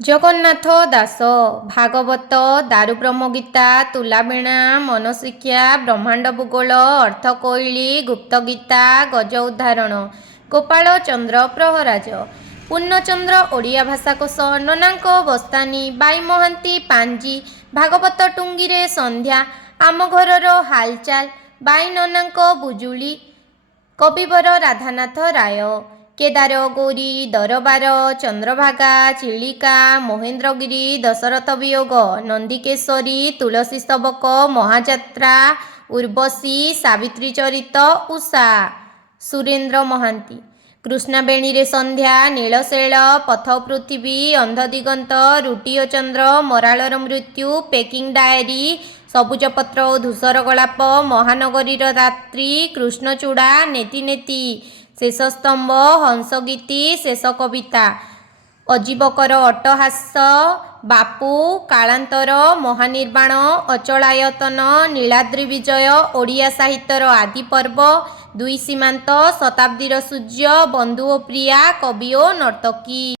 ଜଗନ୍ନାଥ ଦାସ ଭାଗବତ ଦାରୁବ୍ରହ୍ମ ଗୀତା ତୁଲାବୀଣା ମନଶିକ୍ଷା ବ୍ରହ୍ମାଣ୍ଡ ଭୂଗୋଳ ଅର୍ଥକୋଇଲି ଗୁପ୍ତ ଗୀତା ଗଜ ଉଦ୍ଧାରଣ ଗୋପାଳ ଚନ୍ଦ୍ର ପ୍ରହରାଜ ପୂର୍ଣ୍ଣଚନ୍ଦ୍ର ଓଡ଼ିଆ ଭାଷାକୋଷ ନନାଙ୍କ ବସ୍ତାନୀ ବାଇ ମହାନ୍ତି ପାଞ୍ଜି ଭାଗବତ ଟୁଙ୍ଗିରେ ସନ୍ଧ୍ୟା ଆମ ଘରର ହାଲଚାଲ ବାଇ ନନାଙ୍କ ବୁଜୁଳି କବିବର ରାଧାନାଥ ରାୟ କେଦାର ଗୌରୀ ଦରବାର ଚନ୍ଦ୍ରଭାଗା ଚିଲିକା ମହେନ୍ଦ୍ରଗିରି ଦଶରଥ ବିୟୋଗ ନନ୍ଦିକେଶ୍ୱରୀ ତୁଳସୀ ସ୍ତବକ ମହାଯାତ୍ରା ଉର୍ବଶୀ ସାବିତ୍ରୀ ଚରିତ ଉଷା ସୁରେନ୍ଦ୍ର ମହାନ୍ତି କୃଷ୍ଣାବେଣୀରେ ସନ୍ଧ୍ୟା ନୀଳଶୈଳ ପଥ ପୃଥିବୀ ଅନ୍ଧଦିଗନ୍ତ ରୁଟି ଓ ଚନ୍ଦ୍ର ମରାଳର ମୃତ୍ୟୁ ପେକିଂ ଡାଏରୀ ସବୁଜପତ୍ର ଓ ଧୂସର ଗୋଳାପ ମହାନଗରୀର ରାତ୍ରି କୃଷ୍ଣଚୂଡ଼ା ନେତି ନେତି ଶେଷ ସ୍ତମ୍ଭ ହଂସଗୀତି ଶେଷ କବିତା ଅଜୀବକର ଅଟ୍ଟହାସ ବାପୁ କାଳାନ୍ତର ମହାନିର୍ବାଣ ଅଚଳାୟତନ ନୀଳାଦ୍ରି ବିଜୟ ଓଡ଼ିଆ ସାହିତ୍ୟର ଆଦି ପର୍ବ ଦୁଇ ସୀମାନ୍ତ ଶତାବ୍ଦୀର ସୂର୍ଯ୍ୟ ବନ୍ଧୁ ଓ ପ୍ରିୟା କବି ଓ ନର୍ତ୍ତକୀ।